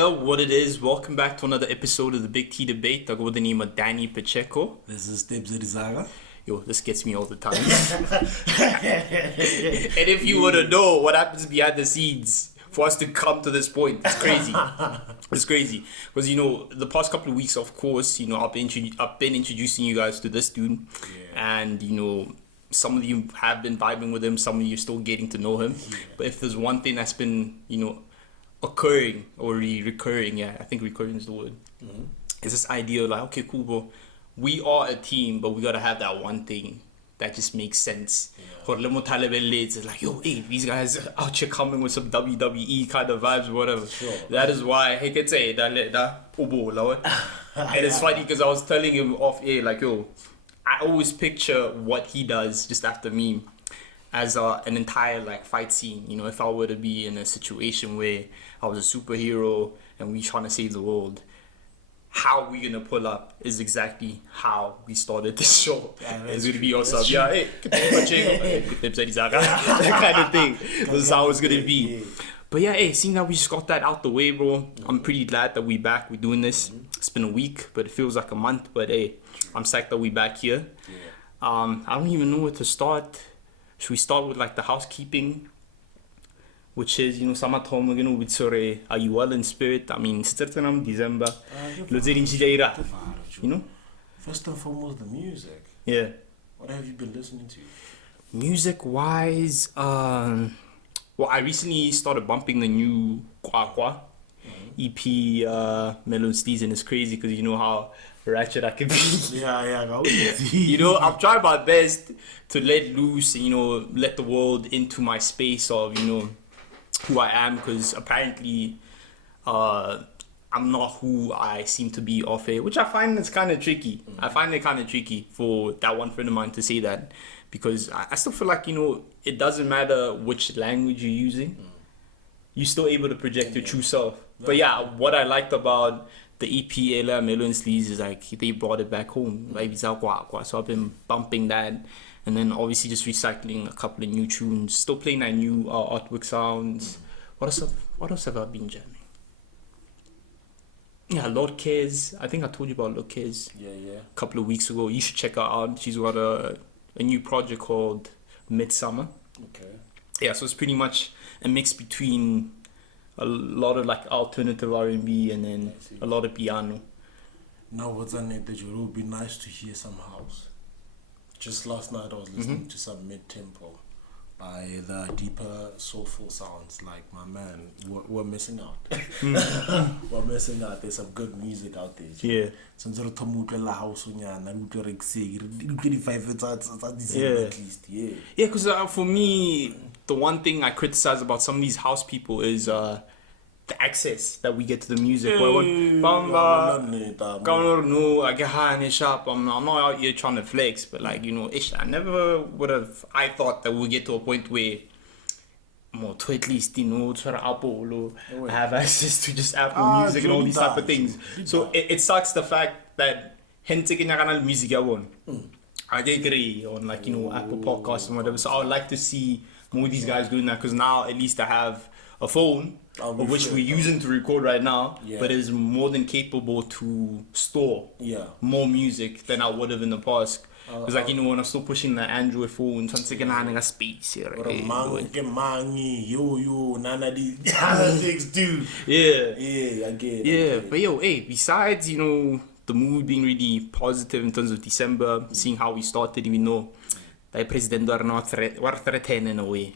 Yeah, what it is. Welcome back to another episode of the Big T Debate. I go with the name of Danny Pacheco. This is Tebza Zaka. Yo, this gets me all the time. And if you were to know what happens behind the scenes for us to come to this point, it's crazy. It's crazy. Because, the past couple of weeks, of course, I've been introducing you guys to this dude. Yeah. And, some of you have been vibing with him. Some of you are still getting to know him. Yeah. But if there's one thing that's been, occurring or recurring, I think recurring is the word. Mm-hmm. It's this idea of like, okay, cool, bro. We are a team, but we gotta have that one thing that just makes sense. For it's like, yo, hey, these guys out here coming with some WWE kind of vibes or whatever. Sure. That is why I can say that. And it's funny because I was telling him off air, like, yo, I always picture what he does just after me as an entire like fight scene. If I were to be in a situation where I was a superhero and we trying to save the world, how we gonna pull up is exactly how we started this show. Yeah, it's gonna be awesome. Yeah, hey, Zaka, that kind of thing. This is how it's gonna be. But yeah, hey, seeing that we just got that out the way, bro, I'm pretty glad that we back. We're doing this. It's been a week, but it feels like a month. But hey, I'm psyched that we back here. I don't even know where to start. Should we start with like the housekeeping? Which is, sama thoma with sore, are you well in spirit? I mean, it's December. First and foremost, the music. Yeah. What have you been listening to? Music-wise, well, I recently started bumping the new Kwa EP, Melon Steez, and it's crazy because you know how ratchet I can be. Yeah. I'm trying my best to let loose and, let the world into my space of, who I am, because apparently I'm not who I seem to be off air, which I find is kind of tricky. I find it kind of tricky for that one friend of mine to say that, because I still feel like, it doesn't matter which language you're using, you're still able to project your true self. But yeah, what I liked about the EP Melon Steez is like they brought it back home, like so I've been bumping that. And then obviously just recycling a couple of new tunes. Still playing that new artwork sounds. What else have I been jamming? Yeah, Lord Cares. I think I told you about Lord Cares. Yeah. A couple of weeks ago. You should check her out. She's got a new project called Midsummer. Okay. Yeah, so it's pretty much a mix between a lot of like alternative R&B and then a lot of piano. Now what's on it that it would be nice to hear some house. Just last night I was listening to some mid-tempo by the deeper soulful sounds. Like, my man, we're missing out. We're missing out. There's some good music out there. Yeah. At least. Yeah, because for me, the one thing I criticize about some of these house people is the access that we get to the music. I'm not out here trying to flex, but like, I never would have. I thought that we'll get to a point where more to at least Apple or have access to just Apple Music and all these type of things. So it sucks the fact that music I agree on like Apple Podcasts and whatever. So I would like to see more of these guys doing that, because now at least I have a phone of which we're using to record right now, but is more than capable to store more music than I would have in the past. Because when I'm still pushing the Android phone, I'm space here. None of these things do. Yeah, I get it. Yeah, but yo, hey, besides, the mood being really positive in terms of December, seeing how we started, even though the president were threatened in a way,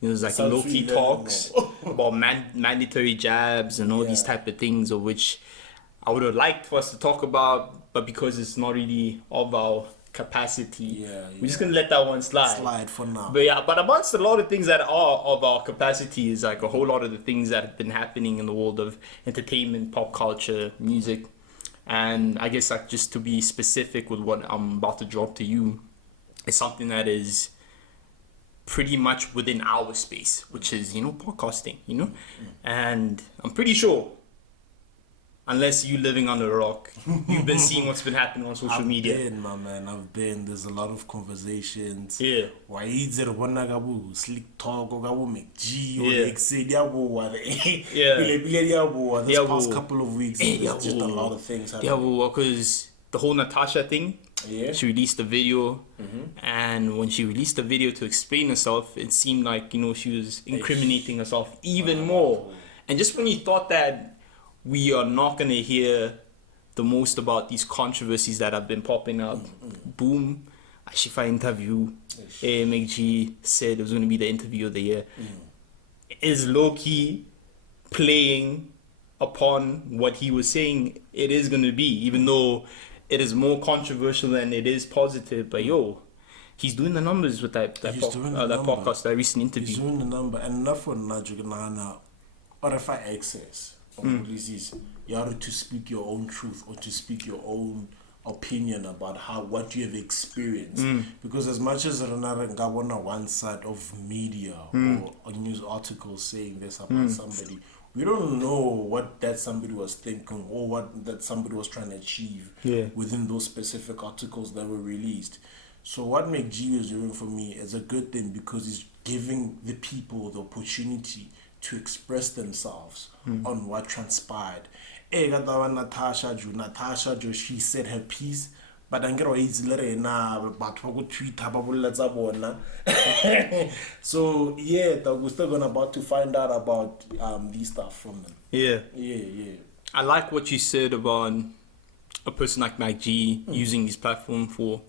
There's like low-key talks about mandatory jabs and all these type of things, of which I would have liked for us to talk about, but because it's not really of our capacity, we're just gonna let that one slide for now. But amongst a lot of things that are of our capacity is like a whole lot of the things that have been happening in the world of entertainment, pop culture, music, and I guess like just to be specific with what I'm about to drop to you, it's something that is pretty much within our space, which is, podcasting, And I'm pretty sure unless you living on a rock, you've been seeing what's been happening on social media. I've been, my man. I've been. There's a lot of conversations. Yeah. Why is there one gabu slick talk or gabu make G or Yeah. like say diabo? Yeah. This past couple of weeks, there's just a lot of things happening. Yeah, because the whole Natasha thing. Yeah. She released a video, and when she released the video to explain herself, it seemed like, you know, she was incriminating herself even more. And just when you thought that we are not going to hear the most about these controversies that have been popping up, boom, Ashifa interview, AMG said it was going to be the interview of the year. Is low-key playing upon what he was saying it is going to be, even though it is more controversial than it is positive. But yo, he's doing the numbers with that podcast, that recent interview. He's doing the number, and enough for Najuganana, or if I access, you are to speak your own truth or to speak your own opinion about what you have experienced. Because as much as Renara one side of media or a news article saying this about somebody, we don't know what that somebody was thinking or what that somebody was trying to achieve within those specific articles that were released. So what McG is doing for me is a good thing, because he's giving the people the opportunity to express themselves on what transpired. Natasha, she said her piece, but I get it's na Twitter. So yeah, we're still about to find out about these stuff from them. Yeah. Yeah. I like what you said about a person like Mike G using his platform for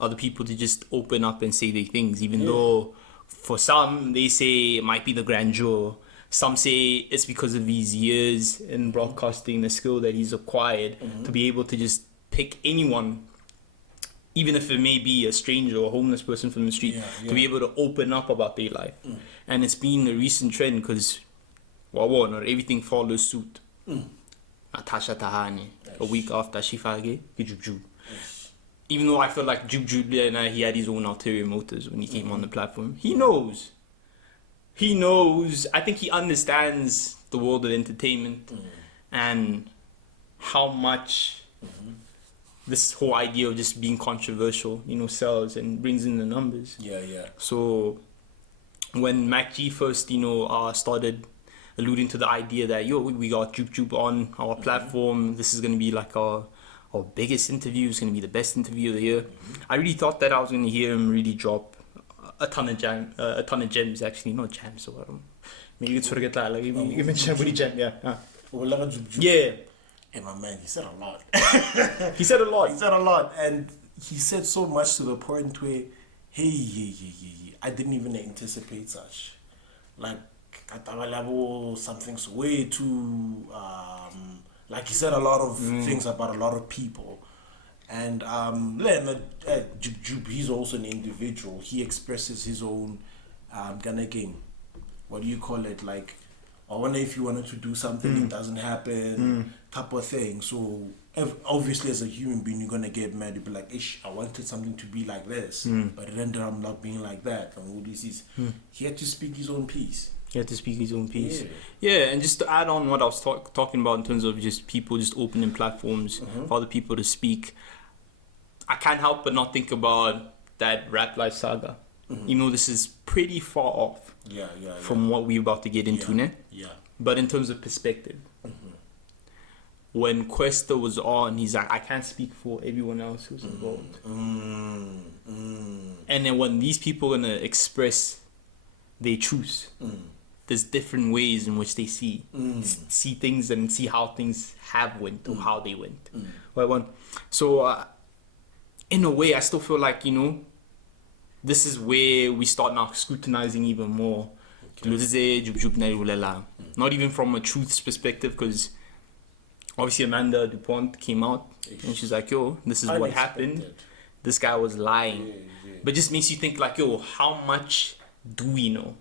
other people to just open up and say their things, even though for some they say it might be the grandeur. Some say it's because of his years in broadcasting, the skill that he's acquired to be able to just pick anyone, even if it may be a stranger or a homeless person from the street, to be able to open up about their life. And it's been a recent trend because, not everything follows suit. Natasha Tahani, a week after Shifage, Jub Jub. Even though I feel like Jub Jub, he had his own ulterior motives when he came on the platform. He knows. I think he understands the world of entertainment and how much this whole idea of just being controversial, sells and brings in the numbers. Yeah. So when Mac G first, started alluding to the idea that, we got Jub Jub on our platform, this is going to be like our biggest interview, it's going to be the best interview of the year. I really thought that I was going to hear him really drop a ton of gems, actually, not jams. So maybe it's forget that. Like you mentioned what jam, yeah. Yeah. Hey, my man, he said a lot. He said a lot, and he said so much to the point where, hey, I didn't even anticipate such. Like, at our level, something's way too. Like he said a lot of things about a lot of people. And Jub Jub, he's also an individual. He expresses his own Ghana game. What do you call it? Like, I wonder if you wanted to do something, it doesn't happen, type of thing. So obviously, as a human being, you're gonna get mad. You'll be like, "Ish, I wanted something to be like this, but it ended up not being like that." And all this is, he had to speak his own piece. Yeah, and just to add on what I was talking about in terms of just people just opening platforms for other people to speak, I can't help but not think about that Rap Life saga. This is pretty far off from what we're about to get into, Yeah. But in terms of perspective, when Questa was on, he's like, I can't speak for everyone else who's involved. And then when these people are going to express their truths, there's different ways in which they see things and see how things have went or how they went. So in a way, I still feel like, this is where we start now scrutinizing even more. Not even from a truth's perspective, because obviously Amanda DuPont came out and she's like, this is what happened. This guy was lying. But just makes you think like, how much do we know?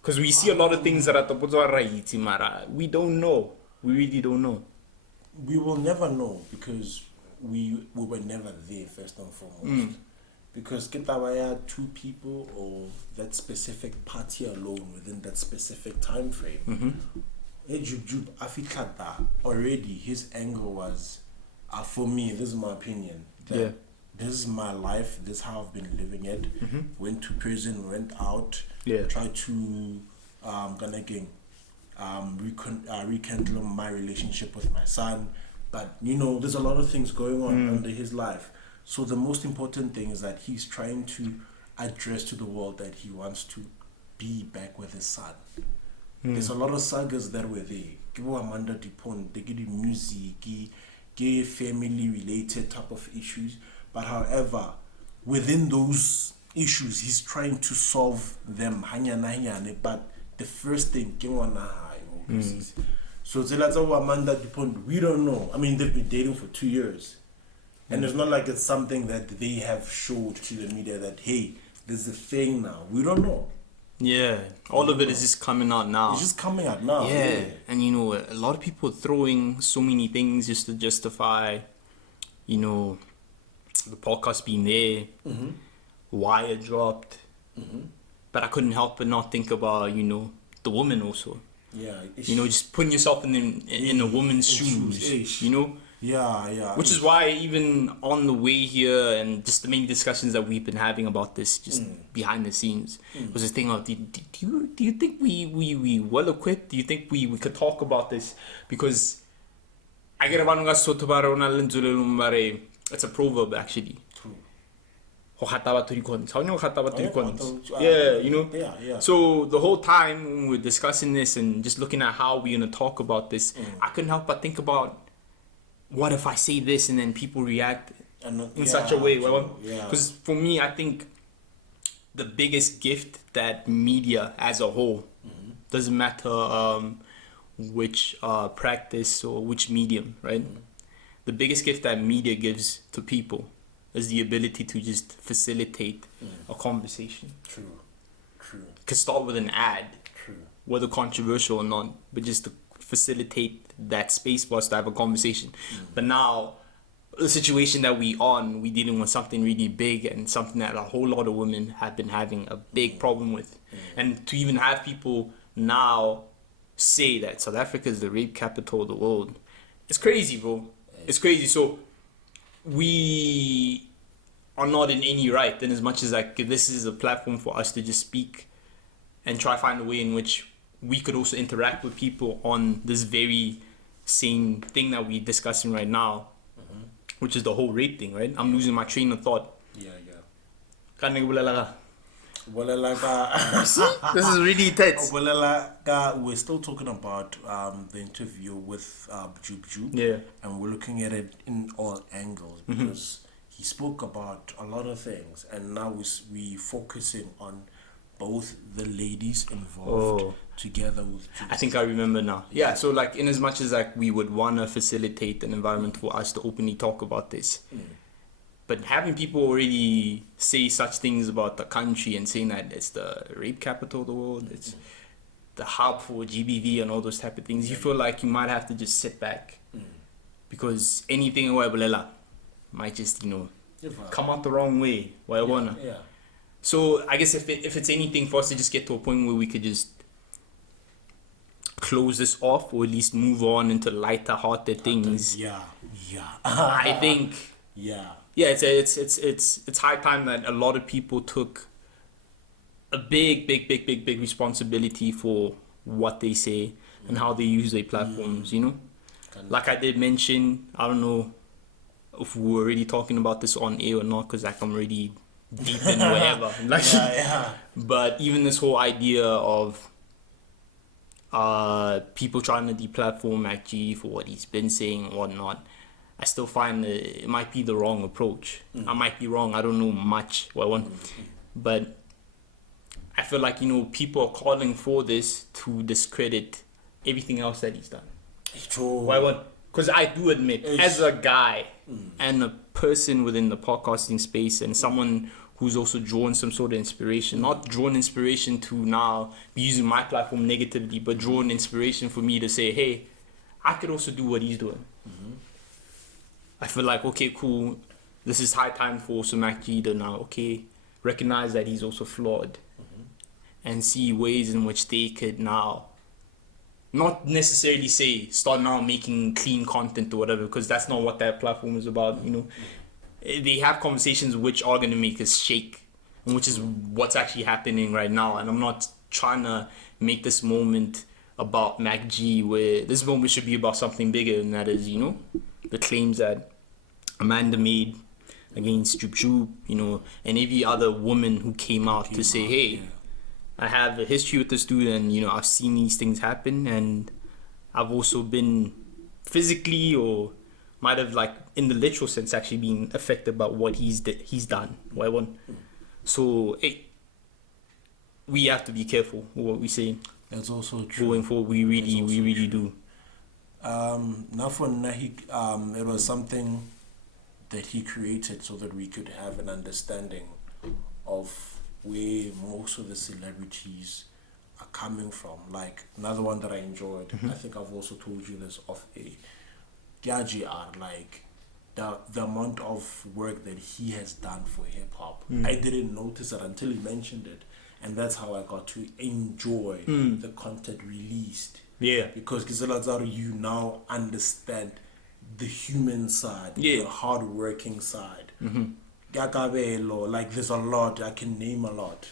Because we see a lot of things that are right, we don't know. We really don't know. We will never know because we were never there, first and foremost. Because Kitawaya, two people or that specific party alone within that specific time frame, Jub Jub, Afikata, already his angle was, for me, this is my opinion. That this is my life, this is how I've been living it. Went to prison, went out, tried to rekindle my relationship with my son. But there's a lot of things going on under his life. So the most important thing is that he's trying to address to the world that he wants to be back with his son. There's a lot of sagas that were there. Amanda Pont, they give music, gay family related type of issues. But however, within those issues, he's trying to solve them. But the first thing, so Amanda Dupont, we don't know. I mean, they've been dating for 2 years. And it's not like it's something that they have showed to the media that, hey, there's a thing now. We don't know. Yeah, all of it is just coming out now. It's just coming out now. Yeah, and a lot of people are throwing so many things just to justify, the podcast being there, why it dropped. But I couldn't help but not think about, the woman also. Yeah. Just putting yourself in a woman's shoes, Yeah. Which is why even on the way here and just the many discussions that we've been having about this just behind the scenes was this thing of do you think we well equipped? Do you think we could talk about this? Because I get it's a proverb actually. Yeah, so the whole time when we're discussing this and just looking at how we're gonna talk about this, I couldn't help but think about, what if I say this and then people react in such a way? Because for me, I think the biggest gift that media as a whole, doesn't matter which practice or which medium, right? The biggest gift that media gives to people is the ability to just facilitate a conversation. True. It could start with an ad, whether controversial or not, but just to facilitate that space for us to have a conversation. But now, the situation that we're dealing with something really big and something that a whole lot of women have been having a big problem with. And to even have people now say that South Africa is the rape capital of the world, it's crazy, bro. It's crazy. So we are not in any right, in as much as this is a platform for us to just speak and try to find a way in which we could also interact with people on this very same thing that we're discussing right now, which is the whole rape thing, right? I'm losing my train of thought. Yeah. See? This is really tense. We're still talking about the interview with Jub Jub. Yeah. And we're looking at it in all angles because he spoke about a lot of things, and now we focusing on both the ladies involved together with Jub. I think I remember now. Yeah, so in as much as we would want to facilitate an environment for us to openly talk about this, but having people already say such things about the country and saying that it's the rape capital of the world, it's the hub for GBV and all those type of things, you feel like you might have to just sit back because anything might just come out the wrong way. So I guess if it's anything for us to just get to a point where we could just close this off or at least move on into lighter hearted things. I think it's high time that a lot of people took a big responsibility for what they say and how they use their platforms, Like I did mention, I don't know if we were already talking about this on air or not, because I'm already deep in wherever. But even this whole idea of people trying to deplatform MacG for what he's been saying and whatnot, I still find that it might be the wrong approach. I might be wrong. I don't know much. But I feel like, people are calling for this to discredit everything else that he's done. Because I do admit, as a guy and a person within the podcasting space and someone who's also drawn some sort of inspiration, not drawn inspiration to now be using my platform negatively, but drawn inspiration for me to say, hey, I could also do what he's doing. I feel like, okay, cool, this is high time for also MacG to now, recognize that he's also flawed and see ways in which they could now not necessarily say start now making clean content or whatever, because that's not what that platform is about. You know, they have conversations which are gonna make us shake, and which is what's actually happening right now. And I'm not trying to make this moment about Mac G, where this moment should be about something bigger, and that is, you know, the claims that Amanda made against Jub Jub, you know, and every other woman who came out to say, hey, I have a history with this dude, and you know, I've seen these things happen, and I've also been physically, or might have, like, in the literal sense, actually been affected by what he's done. Whatever. So, hey, we have to be careful with what we say. That's also true. Going forward, we really do. Now for Nahi, it was something that he created so that we could have an understanding of where most of the celebrities are coming from. Like, another one that I enjoyed, I think I've also told you this off a GR, like the amount of work that he has done for hip hop. I didn't notice it until he mentioned it, and that's how I got to enjoy the content released. Yeah, because Kizelazaru, you now understand the human side, yeah, the hard-working side. Like, there's a lot, I can name a lot.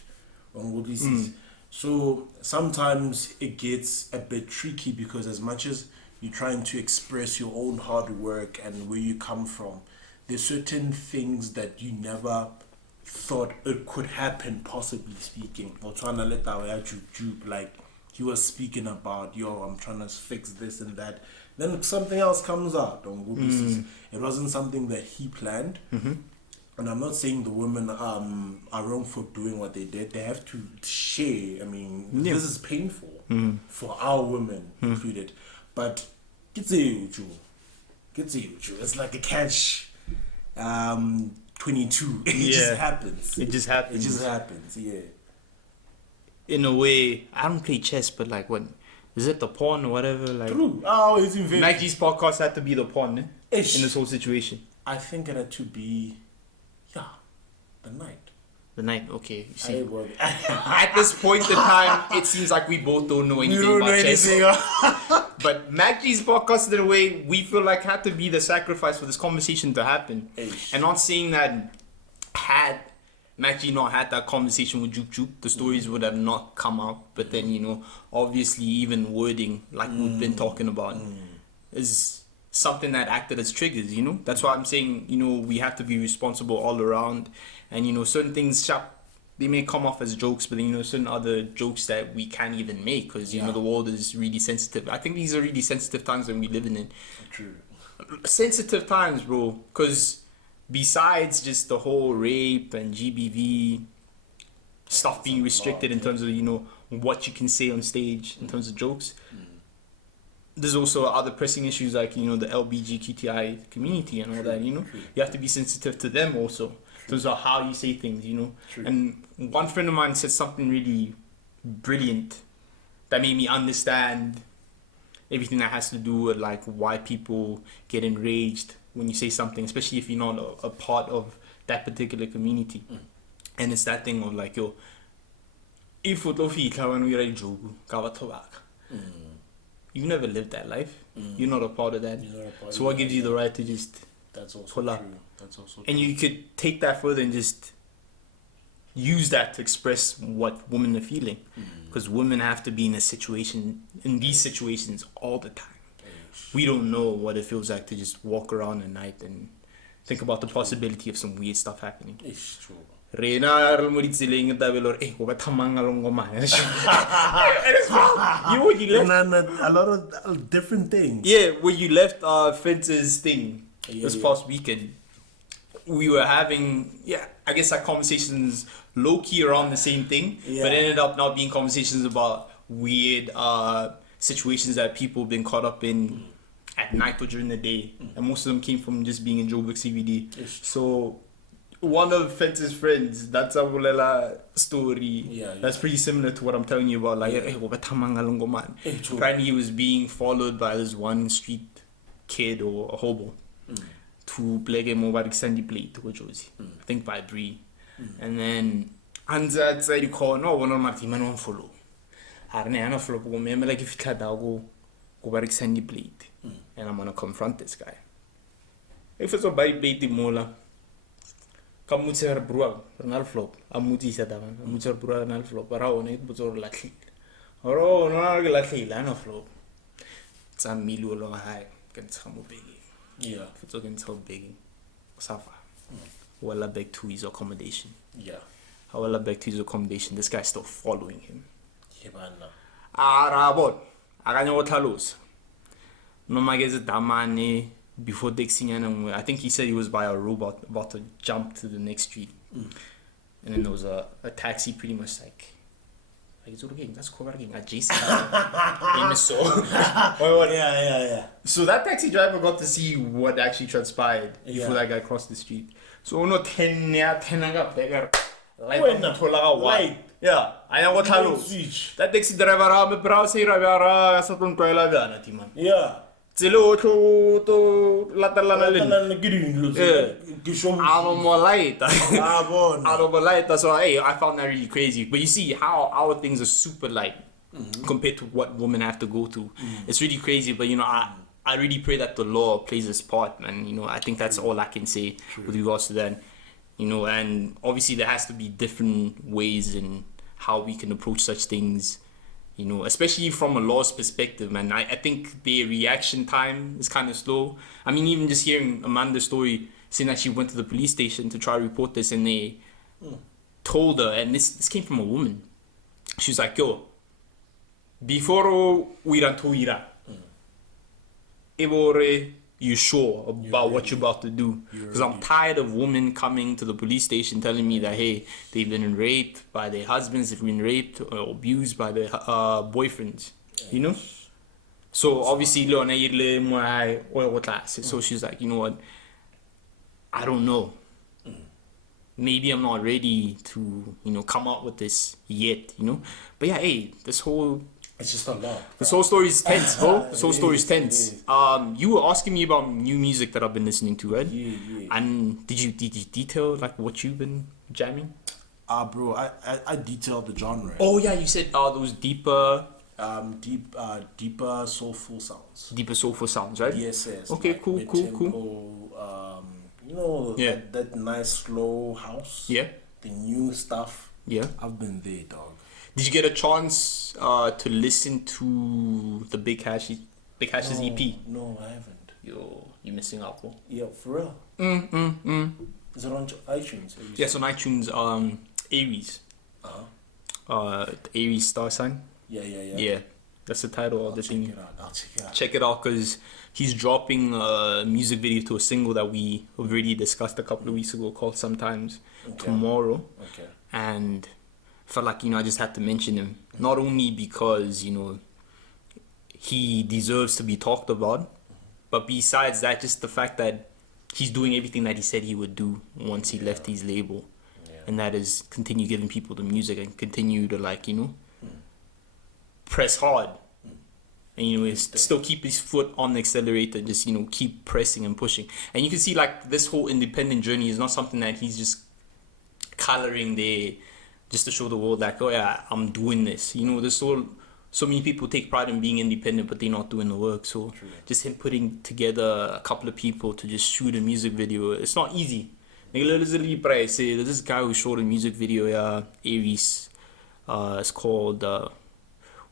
So sometimes it gets a bit tricky, because as much as you're trying to express your own hard work and where you come from, there's certain things that you never thought it could happen, possibly speaking. Or trying to let our Jub Jub, like, he was speaking about, yo, I'm trying to fix this and that. Then something else comes out. It wasn't something that he planned. And I'm not saying the women are wrong for doing what they did. They have to share. I mean, this is painful for our women included. But it's like a catch 22. It just happens. It just happens. It just happens, yeah. In a way, I don't play chess, but like, what is it, the pawn or whatever? Like, true. Oh, it's in Nike's podcast had to be the pawn, in this whole situation. I think it had to be, the knight. The knight, okay. You see, at this point in time, it seems like we both don't know anything about chess. But Maggie's podcast, in a way, we feel like had to be the sacrifice for this conversation to happen. And not saying that had Maggie not had that conversation with Jub Jub, the stories would have not come out. But then, you know, obviously even wording, like we've been talking about, is something that acted as triggers, you know. That's why I'm saying, you know, we have to be responsible all around. And, you know, certain things, they may come off as jokes, but then, you know, certain other jokes that we can't even make, because, you know, the world is really sensitive. I think these are really sensitive times when we live in it. True. Sensitive times, bro, because besides just the whole rape and GBV stuff being restricted in terms of, you know, what you can say on stage in terms of jokes, there's also other pressing issues like, you know, the LGBTQI community and all that, you know. You have to be sensitive to them also in terms of how you say things, you know. And one friend of mine said something really brilliant that made me understand everything that has to do with, like, why people get enraged when you say something, especially if you're not a part of that particular community. And it's that thing of, like, yo, if you never lived that life, you're not a part of that. So what gives you the right to just pull up? That's also and you could take that further and just use that to express what women are feeling, because women have to be in these situations all the time. We don't know what it feels like to just walk around at night and think about the possibility of some weird stuff happening. It's true. A lot of different things. Yeah, when you left Fences thing this past weekend, we were having, I guess, like, conversations low-key around the same thing, but ended up not being conversations about weird situations that people have been caught up in at night or during the day, and most of them came from just being in Joburg CBD. So one of Fence's friends, that's a Wulela story. That's pretty similar to what I'm telling you about. Like, apparently he was being followed by this one street kid or a hobo to play a game over Sandy Plate to Josie. I think by 3. And then Anza said, "You call no one on my team and one follow." I don't know flop go me like if it go back sandy plate and I'm gonna confront this guy. If it's a buy plate mola come with her bro renal flop amuti sa davan amuti bro renal flop para on it but or lucky oro no lucky la no flop it's a milo lo high can come big Yeah. if it's against how big safa well back to his accommodation. Yeah. However, back to his accommodation, this guy's still following him. Yeah, man. Arabot, akanya wothalos. No magazine damane before Dixie I think he said he was by a robot about to jump to the next street. And then there was a taxi pretty much like it's okay, that's cool again. Adjacent. So Yeah. so that taxi driver got to see what actually transpired before that guy crossed the street. So no 10 light. Yeah, I know what hello. That taxi driver me browse ra sa ton toila gana ti man. Yeah. Tselo to latalana Talan green looks. So hey, I found that really crazy. But you see how our things are super light compared to what women have to go through. It's really crazy. But you know, I really pray that the law plays its part, man. You know, I think that's all I can say with regards to that. You know, and obviously there has to be different ways in how we can approach such things. You know, especially from a law's perspective, man. I think their reaction time is kind of slow. I mean, even just hearing Amanda's story, saying that she went to the police station to try to report this, and they told her, and this came from a woman. She was like, yo, before we ran to Ira, you sure about what you're about to do? Because I'm tired of women coming to the police station telling me that, hey, they've been raped by their husbands, they've been raped or abused by their boyfriends, you know? So obviously, so she's like, you know what? I don't know. Maybe I'm not ready to, you know, come out with this yet, you know? But yeah, hey, It's just a lot. this whole story is tense, bro. This whole story is tense. You were asking me about new music that I've been listening to, right? Yeah. And did you detail like what you've been jamming? Bro, I detailed the genre. Oh yeah, you said those deeper soulful sounds. Deeper soulful sounds, right? Yes. Okay, like cool. You know, Yeah. that nice slow house. Yeah. The new stuff. Yeah. I've been there, dog. Did you get a chance to listen to the Big Hash's EP? No, I haven't. You're missing out, bro. Yeah, for real. Is it on iTunes? Yes, on iTunes. A-Reece. The A-Reece star sign. Yeah. That's the title of the thing. I'll check it out. Check it out, because he's dropping a music video to a single that we already discussed a couple of weeks ago called Sometimes Tomorrow. Okay. And felt like, you know, I just had to mention him, not only because, you know, he deserves to be talked about, but besides that, just the fact that he's doing everything that he said he would do once he left his label, and that is continue giving people the music and continue to, like, you know, press hard, and, you know, still keep his foot on the accelerator, just, you know, keep pressing and pushing. And you can see, like, this whole independent journey is not something that he's just coloring there just to show the world, like, oh yeah, I'm doing this. You know, there's so many people take pride in being independent, but they're not doing the work. So just him putting together a couple of people to just shoot a music video, it's not easy. There's this guy who shot a music video, A-Reece. It's called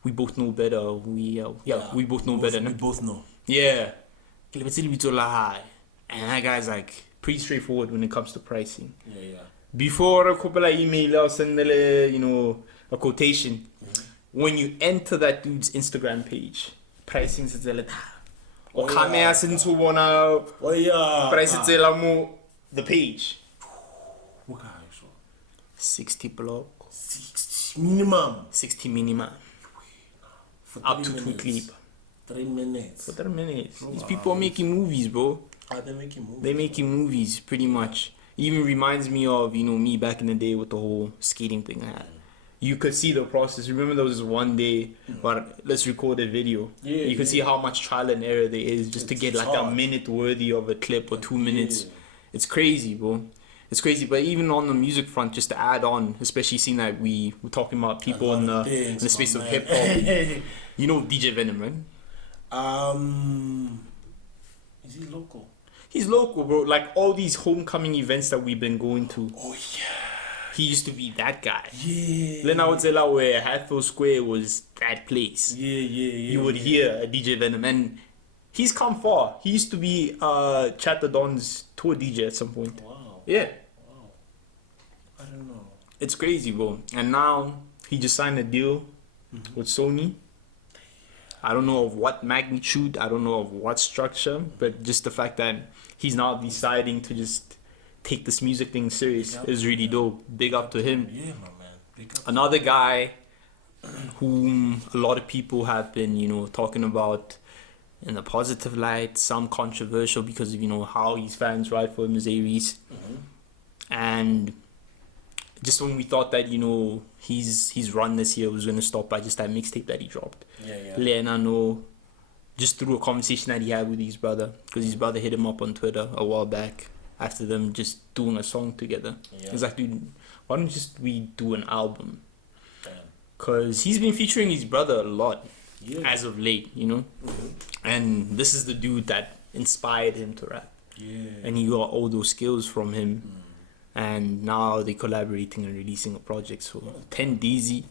We Both Know Better. We Both Know Better. We both know. Yeah. And that guy's like pretty straightforward when it comes to pricing. Yeah. Before a couple of email, I'll send you know, a quotation. When you enter that dude's Instagram page, pricing is the page. What kind of 60 block. 60 minimum. 60 minimum. Up to 2 clip. 3 minutes. For 3 minutes. These people are making movies, bro. They're making movies. They're making movies, pretty much. Even reminds me of, you know, me back in the day with the whole skating thing I had. You could see the process. Remember there was this one day, but let's record a video. You could see how much trial and error there is just to get like hard. A minute worthy of a clip or 2 minutes. It's crazy, bro. It's crazy, but even on the music front, just to add on, especially seeing that we were talking about people in the space of hip hop. You know DJ Venom, right? Is he local? He's local, bro. Like all these homecoming events that we've been going to. Oh yeah. He used to be that guy. Yeah. Then I would say like where Hatfield Square was that place. Yeah. You would hear a DJ Venom, and he's come far. He used to be Chatter Don's tour DJ at some point. Wow. Yeah. Wow. I don't know. It's crazy, bro. And now he just signed a deal with Sony. I don't know of what magnitude, I don't know of what structure, but just the fact that he's now deciding to just take this music thing serious is really dope. Big up to him. Yeah, my man. Big up. Another guy whom a lot of people have been, you know, talking about in a positive light, some controversial because of, you know, how his fans ride for him is A-Reece. And just when we thought that, you know, his run this year was going to stop by just that mixtape that he dropped. Lena know, just through a conversation that he had with his brother, because his brother hit him up on Twitter a while back after them just doing a song together. He's like, dude, why don't just we do an album? Because he's been featuring his brother a lot as of late, you know? And this is the dude that inspired him to rap. And he got all those skills from him. And now they're collaborating and releasing a project. So 10 DZ,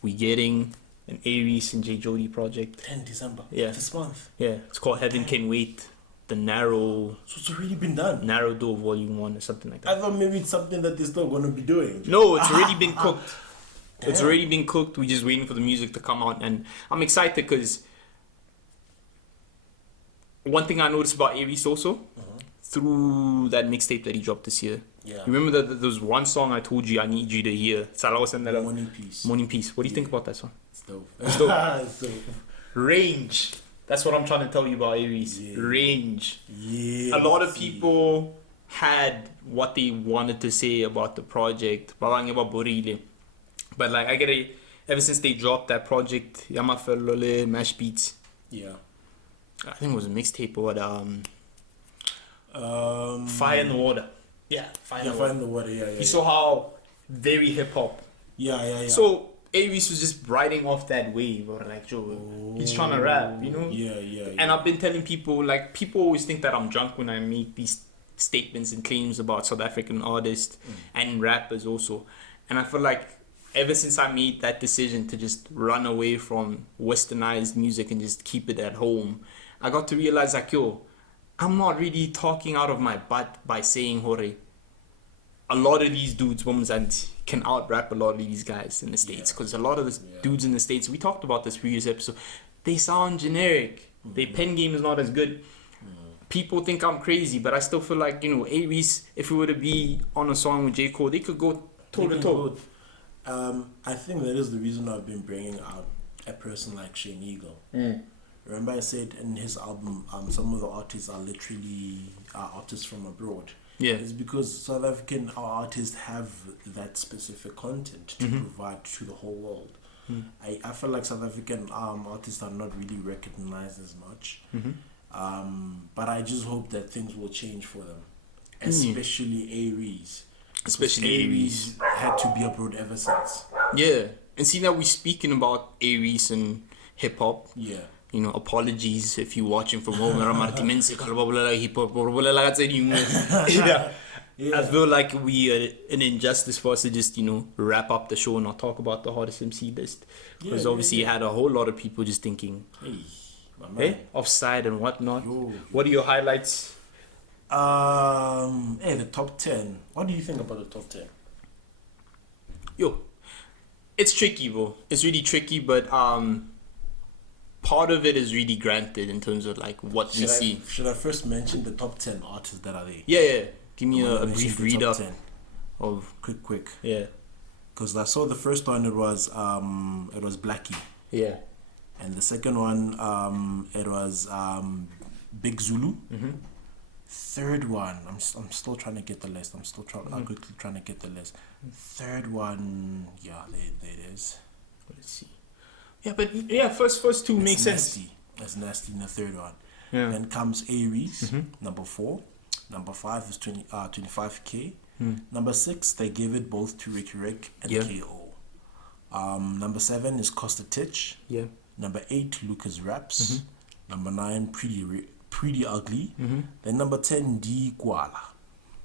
we getting an A-Reece and J Jody project. 10 December. Yeah. This month. Yeah, it's called Heaven Can Wait. The Narrow So it's already been done. Narrow Door Volume 1 or something like I that. thought maybe it's something that they're still gonna be doing. No, it's already been cooked. It's Damn. already been cooked. We're just waiting for the music to come out. And I'm excited because one thing I noticed about A-Reece also, through that mixtape that he dropped this year. Yeah. Remember that there was one song I told you I need you to hear. Morning Peace. Morning Peace. What do you think about that song? It's dope. It's dope. It's dope. Range. That's what I'm trying to tell you about A-Reece. Yeah. Range. Yeah. A lot of people had what they wanted to say about the project. But like I get it, ever since they dropped that project, Yamafelole, Mash Beats. Yeah. I think it was a mixtape or what, Fire in the Water. Yeah, Fire in the Water. Yeah. You saw how very hip hop. Yeah. So A-Reece was just riding off that wave, or like, Joe, he's trying to rap, you know? Yeah. And I've been telling people, like, people always think that I'm drunk when I make these statements and claims about South African artists and rappers also. And I feel like ever since I made that decision to just run away from westernized music and just keep it at home, I got to realize, like, yo, I'm not really talking out of my butt by saying, Hore, a lot of these dudes, and can out-rap a lot of these guys in the States. Because a lot of the dudes in the States, we talked about this previous episode, they sound generic. Their pen game is not as good. People think I'm crazy, but I still feel like, you know, A-Reece, if we were to be on a song with J. Cole, they could go toe-to-toe. I think that is the reason I've been bringing out a person like Shane Eagle. Remember I said in his album, some of the artists are literally artists from abroad. Yeah. It's because South African artists have that specific content to provide to the whole world. I feel like South African artists are not really recognized as much. But I just hope that things will change for them. Especially A-Reece. Especially A-Reece. Had to be abroad ever since. Yeah. And see that we're speaking about A-Reece and hip-hop. Yeah. You know, apologies if you're watching from home. I feel like we are an injustice for us to just, you know, wrap up the show and not talk about the hardest MC list. Because obviously you had a whole lot of people just thinking, offside and whatnot. What are your highlights? The top 10. What do you think about the top 10? Yo, it's tricky, bro. It's really tricky, but part of it is really granted in terms of like what we see. Should I first mention the top 10 artists that are there? Yeah. Give me a brief read up of quick. Yeah. Because I saw the first one, it was Blackie. Yeah. And the second one, it was Big Zulu. Third one, I'm still trying to get the list. I'm quickly trying to get the list. Third one, there it is. Let's see. Yeah, but first two make sense. That's nasty in the third one. Yeah. Then comes A-Reece, number 4. Number 5 is 25K. Number 6, they gave it both to Ricky Rick and Yeah. KO. Number 7 is Costa Titch. Yeah. Number 8, Lucas Raps. Number 9, Pretty Ugly. Then number 10, D Kuala.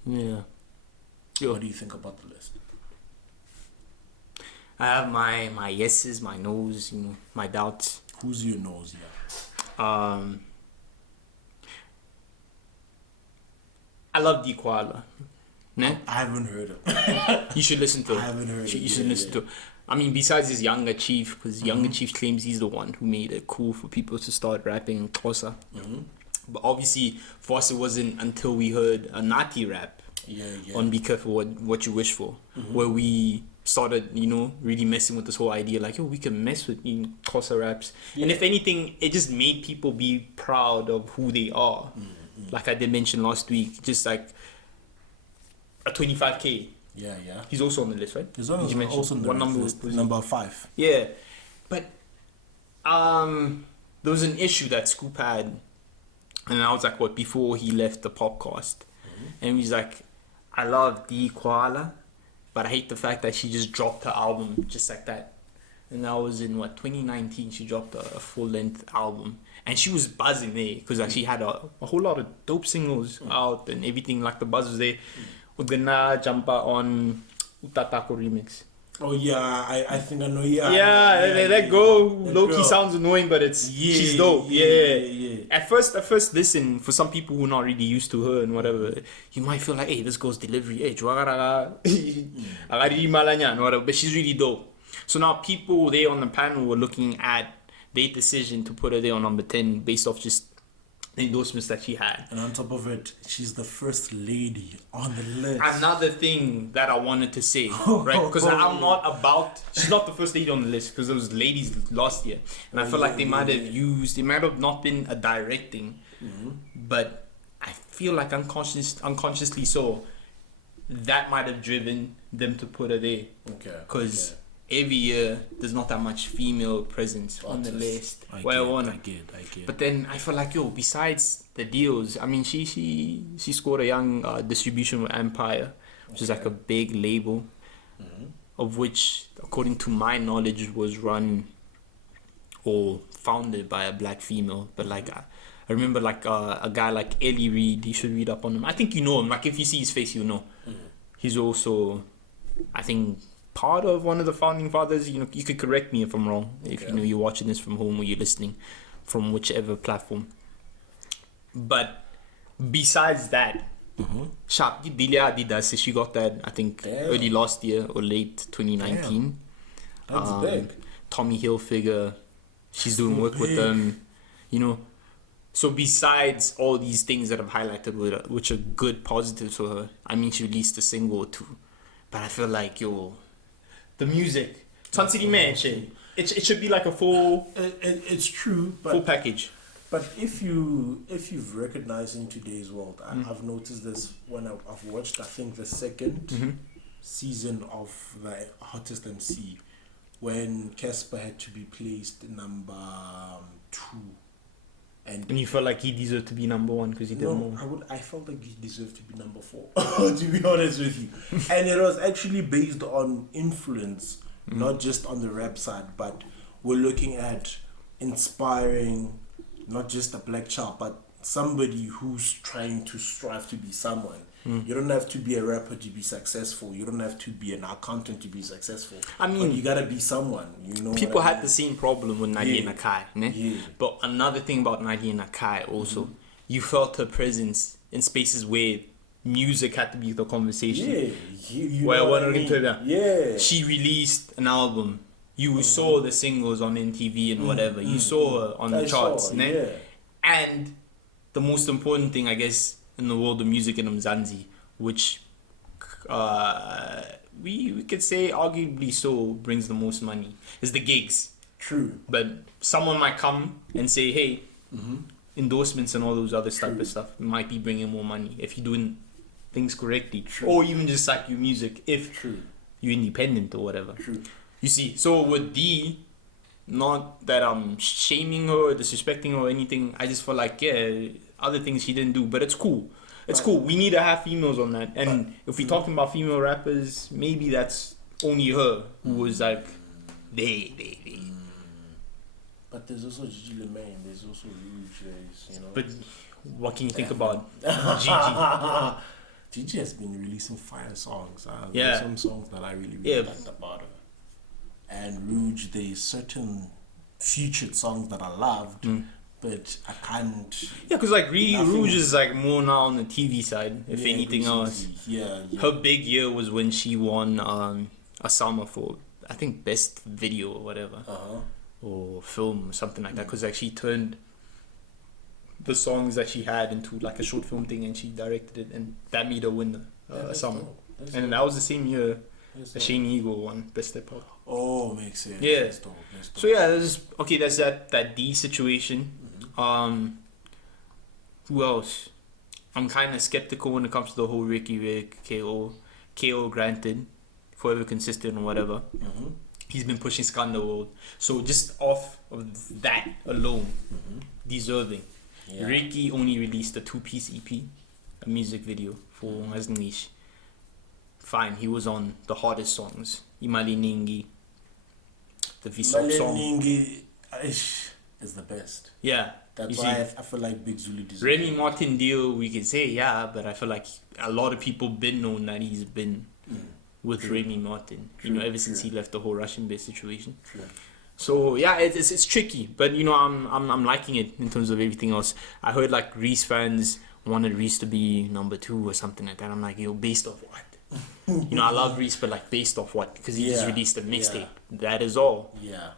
Yeah. Yo. What do you think about the list? I have my yeses, my no's, my doubts. Who's your nose? Yeah. I love D Koala. Ne? I haven't heard it. You should listen to it. I haven't heard it. You should listen to it. I mean, besides his Younger Chief, because Younger Chief claims he's the one who made it cool for people to start rapping in Xhosa. But obviously, for us, it wasn't until we heard a Nati rap on Be Careful What You Wish For, where we started, really messing with this whole idea, like, yo, we can mess with Xhosa raps. And if anything, it just made people be proud of who they are. Like I did mention last week, just like a 25K. Yeah. He's also on the list, right? He's Did you mention also on the what number list. was he? Number 5. Yeah, but there was an issue that Scoop had, and I was like, what, before he left the podcast, and he's like, I love D Koala, but I hate the fact that she just dropped her album just like that. And that was in 2019. She dropped a full length album, and she was buzzing there because she had a whole lot of dope singles out and everything. Like the buzz was there. Ugana Jumpa on Utatako remix. Oh yeah, I think I know. Let go. Low-key sounds annoying, but she's dope. Yeah. At first listen, for some people who are not really used to her and whatever, you might feel like, hey, this girl's delivery, hey, but she's really dope. So now people there on the panel were looking at their decision to put her there on number 10 based off just the endorsements that she had. And on top of it, she's the first lady on the list. Another thing that I wanted to say, right? Because she's not the first lady on the list, because there was ladies last year. And I feel like it might have not been a directing, but I feel like unconsciously so, that might have driven them to put her there. Okay. Because every year there's not that much female presence on the list. I get. But then I feel like, besides the deals, I mean, she scored a young distribution with Empire, which is like a big label, of which, according to my knowledge, was run or founded by a black female. But like, I remember like a guy like Ellie Reed. You should read up on him. I think you know him. Like if you see his face, you know. He's also, I think, part of one of the founding fathers. You could correct me if I'm wrong. If you're watching this from home or you're listening from whichever platform. But besides that, Sharp Dilia Adidas, she got that I think early last year or late 2019. That's big. Tommy Hilfiger, she's doing work with them. So besides all these things that I've highlighted with her, which are good positives for her, I mean, she released a single or two, but I feel like the music, it should be like a full. It's true, but full package. But if you've recognized in today's world, I've noticed this when I've watched, I think, the second season of the Hottest MC, when Casper had to be placed number 2. And you felt like he deserved to be number 1 because he did more. I felt like he deserved to be number 4, to be honest with you. And it was actually based on influence, not just on the rap side, but we're looking at inspiring not just a black child, but somebody who's trying to strive to be someone. You don't have to be a rapper to be successful. You don't have to be an accountant to be successful. I mean, but you gotta be someone. People had the same problem with Nadia Nakai, ne? Yeah. But another thing about Nadia Nakai also, you felt her presence in spaces where music had to be the conversation. Yeah, she released an album. You saw the singles on MTV and whatever. You saw her on the charts, ne? Yeah. And the most important thing, I guess, in the world of music in Mzansi, which we could say arguably so brings the most money, is the gigs. True. But someone might come and say, hey, endorsements and all those other type of stuff might be bringing more money if you're doing things correctly. True. Or even just like your music if you're independent or whatever. True. You see, so with D, not that I'm shaming her or disrespecting her or anything, I just feel like, other things she didn't do, but it's cool. It's cool. We need to have females on that. And if we're talking about female rappers, maybe that's only her who was like, they. But there's also Gigi Lemaine, there's also Rouge, But what can you think about Gigi? Gigi has been releasing fire songs. Yeah. There's some songs that I really liked about her. And Rouge, there's certain featured songs that I loved, but I can't. Yeah, because like Rouge is like more now on the TV side, if anything else. Yeah. Her big year was when she won a summer for, I think, best video or whatever. Or film or something like that, because like she turned the songs that she had into like a short film thing and she directed it, and that made her win a summer. And that was the same year Shane Eagle won best hip hop. Oh, makes sense. Yeah. That's dope. So yeah, that's that D situation. Who else? I'm kind of skeptical when it comes to the whole Ricky KO granted, forever consistent or whatever. He's been pushing Ska Underworld. So just off of that alone, deserving. Yeah. Ricky only released a 2-piece EP, a music video for Ungazi. Fine, he was on the hardest songs. Imali Ningi, the Visok song. Ningi is the best. Yeah. That's why I feel like Big Zulu deserves Remy Martin deal, we can say, yeah, but I feel like a lot of people been known that he's been with Remy Martin, ever since he left the whole Russian-based situation. So yeah, it's tricky, but I'm liking it in terms of everything else. I heard like Reece fans wanted Reece to be number 2 or something like that. I'm like, based off what? I love Reece, but like based off what? Because he just released a mixtape. That is all. Yeah.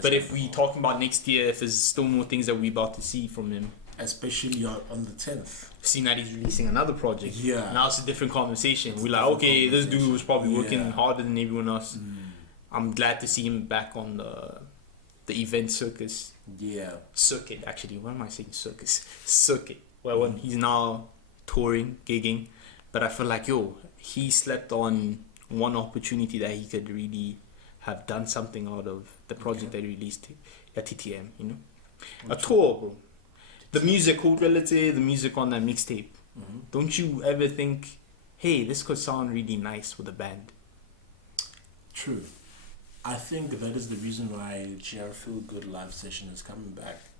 But if we talking about next year, if there's still more things that we about to see from him, especially on the 10th. Seeing that he's releasing another project. Yeah. Now it's a different conversation. We're like, okay, this dude was probably working harder than everyone else. I'm glad to see him back on the event circus. Yeah. Circuit, actually. What am I saying? Circus. Circuit. Well, when he's now touring, gigging. But I feel like, he slept on one opportunity that he could really have done something out of the project that he released at TTM, A tour, bro. The music, the music on that mixtape. Don't you ever think, hey, this could sound really nice with a band? True. I think that is the reason why JR Feel Good live session is coming back.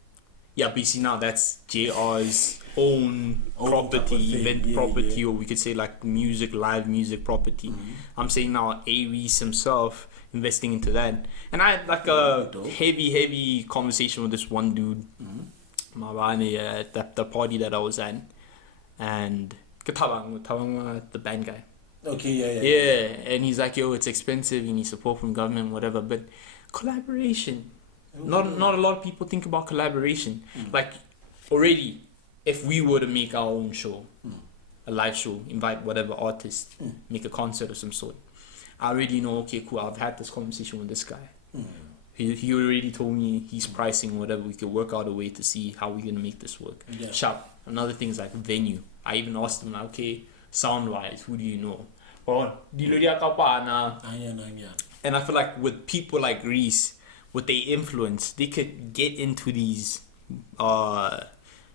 Yeah, but you see now that's JR's own property, event property, or we could say like live music property. I'm saying now A-Reece himself investing into that. And I had like a heavy conversation with this one dude. At the party that I was at, and the band guy. Okay, yeah. And he's like, it's expensive, you need support from government, whatever, but collaboration. Not a lot of people think about collaboration. Like, already, if we were to make our own show, a live show, invite whatever artist, make a concert of some sort, I already know, okay, cool, I've had this conversation with this guy. He already told me he's pricing whatever. We could work out a way to see how we're gonna make this work. Sharp. Another thing is like venue. I even asked him, like, okay, sound wise, who do you know? And I feel like with people like Reece, with their influence, they could get into these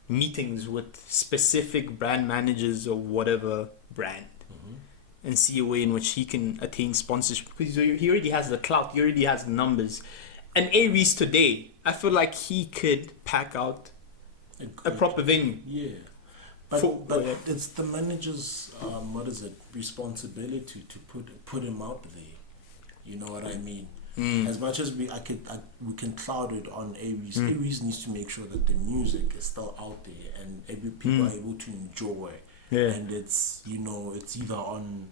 meetings with specific brand managers or whatever brand. And see a way in which he can attain sponsorship, because he already has the clout, he already has the numbers. And A-Reece today, I feel like he could pack out a proper venue. Yeah. But it's the manager's responsibility to put him out there. You know what I mean? As much as we can cloud it on A-Reece, A-Reece needs to make sure that the music is still out there and people are able to enjoy. And it's it's either on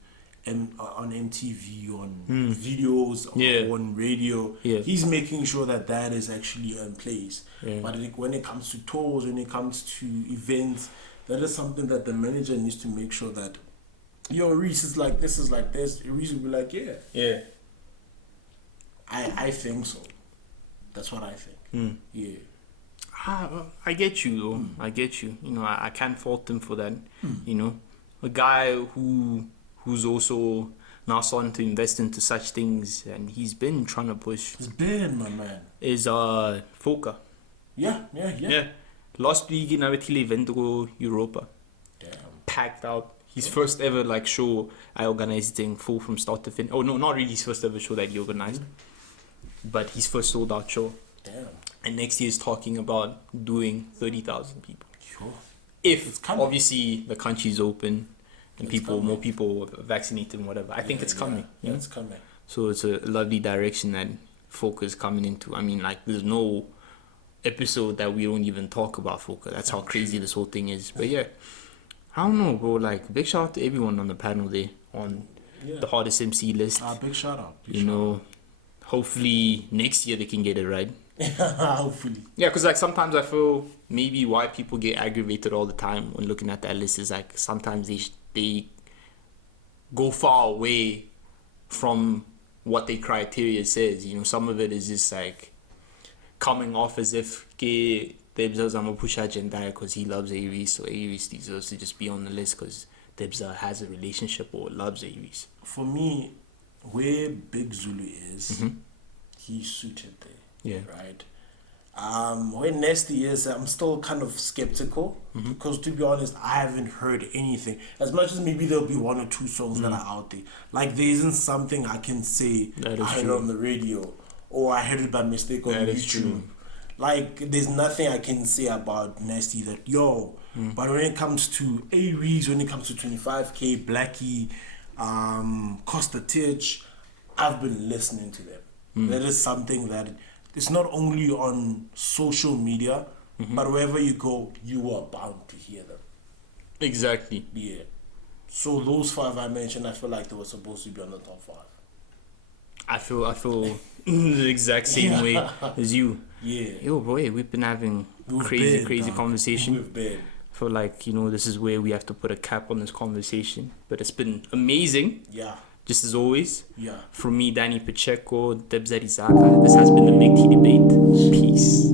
MTV, on videos, or on radio. He's making sure that is actually in place. But when it comes to tours, when it comes to events, that is something that the manager needs to make sure that Reece is like this, is like this. Reece will be like, I think so. That's what I think. Yeah. I get you though. I get you. I can't fault him for that. A guy who's also now starting to invest into such things, and he's been trying to push. He's been, my man. Is Foka. Yeah. Last week in our event to Europa. Damn. packed out. His first ever like show I organized in full from start to finish. Oh no, not really his first ever show that he organized, but his first sold out show. Damn. And next year is talking about doing 30,000 people. Sure. If obviously the country's open and more people are vaccinated and whatever. I think it's coming. Yeah, it's coming. So it's a lovely direction that folk is coming into. I mean, like, there's no episode that we don't even talk about folk. That's how crazy this whole thing is. But yeah, I don't know, bro. Like, big shout out to everyone on the panel there on the hardest MC list. Big shout out. Hopefully next year they can get it right. Hopefully. Yeah, because like sometimes I feel maybe why people get aggravated all the time when looking at that list is like sometimes they go far away from what their criteria says. Some of it is just like coming off as if Tebza's I'm gonna push agenda because he loves A-Reece, so A-Reece deserves to just be on the list because Tebza has a relationship or loves A-Reece. For me, where Big Zulu is, he's suited there. Yeah. Right. Where Nasty is, I'm still kind of skeptical because, to be honest, I haven't heard anything. As much as maybe there'll be one or two songs that are out there, like there isn't something I can say I heard it on the radio or I heard it by mistake on YouTube. Like there's nothing I can say about Nasty that But when it comes to A-Reece, when it comes to 25K, Blackie, Costa Titch, I've been listening to them. That is something that it's not only on social media, but wherever you go, you are bound to hear them. Exactly. Yeah. So those 5 I mentioned, I feel like they were supposed to be on the top 5. I feel the exact same way as you. Yeah. Yo, bro, we've been having crazy conversation. We've been. I feel like, this is where we have to put a cap on this conversation. But it's been amazing. Yeah. Just as always. Yeah. From me, Danny Pacheco, Tebza, Zaka. This has been the Big T Debate. Peace.